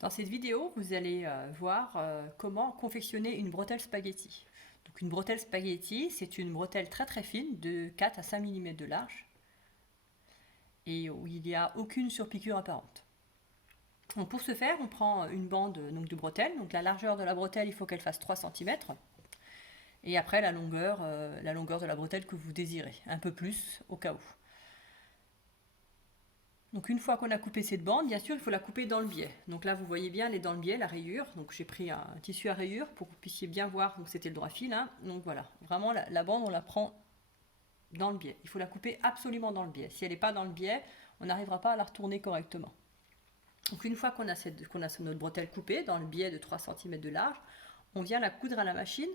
Dans cette vidéo, vous allez voir comment confectionner une bretelle spaghetti. Donc une bretelle spaghetti, c'est une bretelle très très fine de 4 à 5 mm de large et où il n'y a aucune surpiqûre apparente. Donc pour ce faire, on prend une bande de bretelle. Donc la largeur de la bretelle, il faut qu'elle fasse 3 cm. Et après la longueur de la bretelle que vous désirez, un peu plus au cas où. Donc une fois qu'on a coupé cette bande, bien sûr, il faut la couper dans le biais. Donc là, vous voyez bien, elle est dans le biais, la rayure. Donc j'ai pris un tissu à rayure pour que vous puissiez bien voir. Donc c'était le droit fil. Hein. Donc voilà, vraiment la bande, on la prend dans le biais. Il faut la couper absolument dans le biais. Si elle n'est pas dans le biais, on n'arrivera pas à la retourner correctement. Donc une fois qu'on a notre bretelle coupée dans le biais de 3 cm de large, on vient la coudre à la machine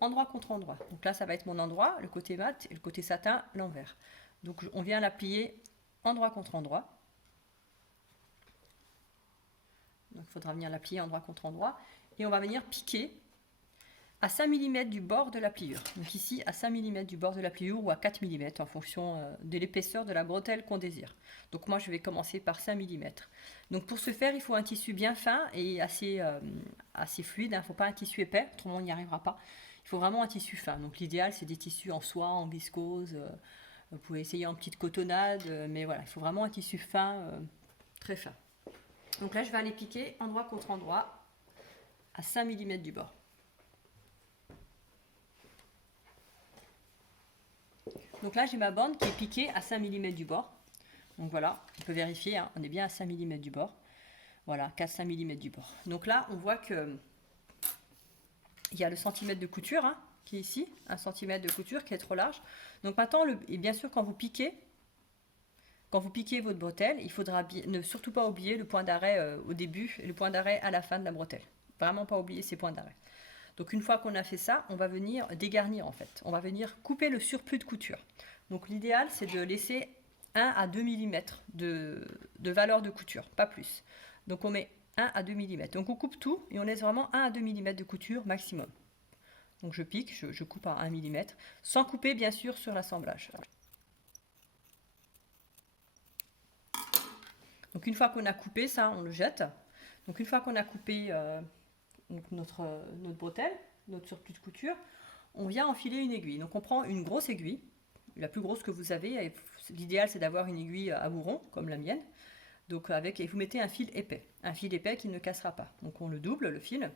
endroit contre endroit. Donc là, ça va être mon endroit, le côté mat, et le côté satin, l'envers. Donc on vient la plier endroit contre endroit. Donc il faudra venir la plier endroit contre endroit. Et on va venir piquer à 5 mm du bord de la pliure. Donc ici, à 5 mm du bord de la pliure ou à 4 mm en fonction de l'épaisseur de la bretelle qu'on désire. Donc moi, je vais commencer par 5 mm. Donc pour ce faire, il faut un tissu bien fin et assez fluide. Il ne faut pas un tissu épais, autrement on n'y arrivera pas. Il faut vraiment un tissu fin. Donc l'idéal, c'est des tissus en soie, en viscose. Vous pouvez essayer en petite cotonnade, mais voilà, il faut vraiment un tissu fin, très fin. Donc là, je vais aller piquer endroit contre endroit à 5 mm du bord. Donc là, j'ai ma bande qui est piquée à 5 mm du bord. Donc voilà, on peut vérifier, hein, on est bien à 5 mm du bord. Voilà, 4-5 mm du bord. Donc là, on voit que il y a le centimètre de couture hein, qui est ici, 1 cm de couture qui est trop large. Donc maintenant, et bien sûr, quand vous piquez votre bretelle, il faudra ne surtout pas oublier le point d'arrêt au début et le point d'arrêt à la fin de la bretelle. Vraiment pas oublier ces points d'arrêt. Donc une fois qu'on a fait ça, on va venir dégarnir en fait. On va venir couper le surplus de couture. Donc l'idéal, c'est de laisser 1 à 2 mm de valeur de couture, pas plus. Donc on met 1 à 2 mm. Donc on coupe tout et on laisse vraiment 1 à 2 mm de couture maximum. Donc je pique, je coupe à 1 mm, sans couper bien sûr sur l'assemblage. Donc une fois qu'on a coupé ça, on le jette. Donc une fois qu'on a coupé notre bretelle, notre surplus de couture, on vient enfiler une aiguille. Donc on prend une grosse aiguille, la plus grosse que vous avez. L'idéal c'est d'avoir une aiguille à bourron, comme la mienne. Donc et vous mettez un fil épais qui ne cassera pas. Donc on le double, le fil.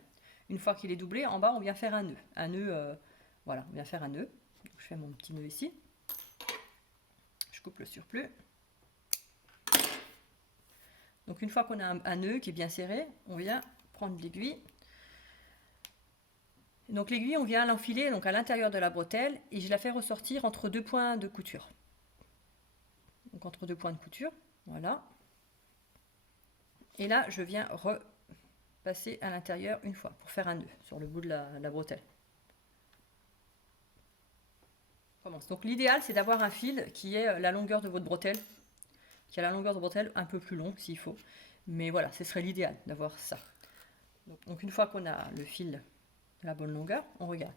Une fois qu'il est doublé, en bas on vient faire un nœud. Voilà, on vient faire un nœud. Donc, je fais mon petit nœud ici. Je coupe le surplus. Donc une fois qu'on a un nœud qui est bien serré, on vient prendre l'aiguille. Donc l'aiguille, on vient l'enfiler donc à l'intérieur de la bretelle et je la fais ressortir entre deux points de couture. Donc entre deux points de couture, voilà. Et là, je viens repasser à l'intérieur une fois pour faire un nœud sur le bout de la bretelle. Donc l'idéal, c'est d'avoir un fil qui est la longueur de votre bretelle, qui a la longueur de bretelle un peu plus longue s'il faut. Mais voilà, ce serait l'idéal d'avoir ça. Donc une fois qu'on a le fil de la bonne longueur, on regarde.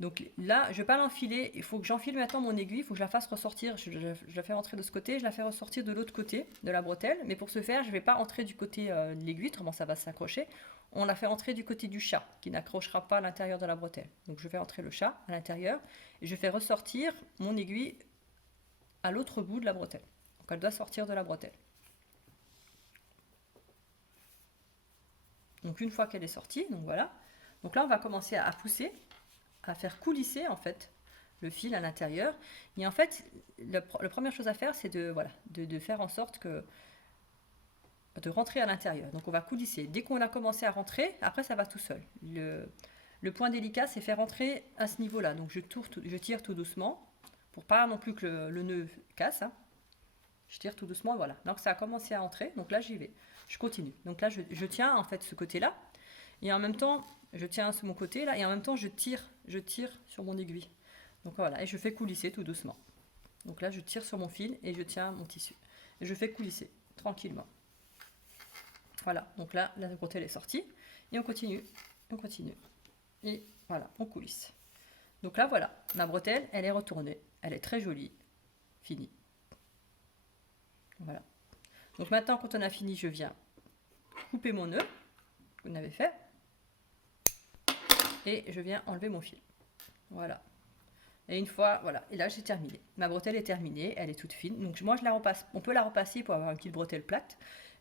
Donc là, je ne vais pas l'enfiler, il faut que j'enfile maintenant mon aiguille, il faut que je la fasse ressortir, je la fais rentrer de ce côté, je la fais ressortir de l'autre côté de la bretelle, mais pour ce faire, je ne vais pas entrer du côté de l'aiguille, autrement ça va s'accrocher, on la fait entrer du côté du chat, qui n'accrochera pas à l'intérieur de la bretelle. Donc je fais entrer le chat à l'intérieur, et je fais ressortir mon aiguille à l'autre bout de la bretelle. Donc elle doit sortir de la bretelle. Donc une fois qu'elle est sortie, donc voilà, donc là on va commencer à pousser, à faire coulisser en fait le fil à l'intérieur. Et en fait, la première chose à faire, c'est de faire en sorte de rentrer à l'intérieur. Donc on va coulisser. Dès qu'on a commencé à rentrer, après ça va tout seul. Le point délicat, c'est faire rentrer à ce niveau-là. Donc je tire tout doucement pour pas non plus que le nœud casse. Hein. Je tire tout doucement, voilà. Donc ça a commencé à entrer. Donc là j'y vais. Je continue. Donc là je tiens en fait ce côté-là. Et en même temps, je tiens sur mon côté là, et en même temps je tire sur mon aiguille. Donc voilà, et je fais coulisser tout doucement. Donc là je tire sur mon fil et je tiens mon tissu. Et je fais coulisser tranquillement. Voilà, donc là la bretelle est sortie. Et on continue. Et voilà, on coulisse. Donc là voilà, ma bretelle, elle est retournée. Elle est très jolie. Finie. Voilà. Donc maintenant quand on a fini, je viens couper mon nœud qu'on avait fait. Et je viens enlever mon fil. Voilà. Et une fois, voilà, et là j'ai terminé. Ma bretelle est terminée, elle est toute fine. Donc moi je la repasse, on peut la repasser pour avoir une petite bretelle plate.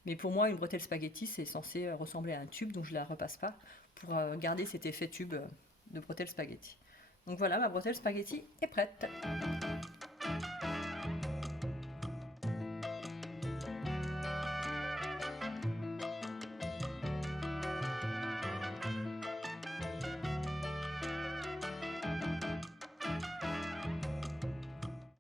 Mais pour moi, une bretelle spaghetti, c'est censé ressembler à un tube, donc je ne la repasse pas pour garder cet effet tube de bretelle spaghetti. Donc voilà, ma bretelle spaghetti est prête.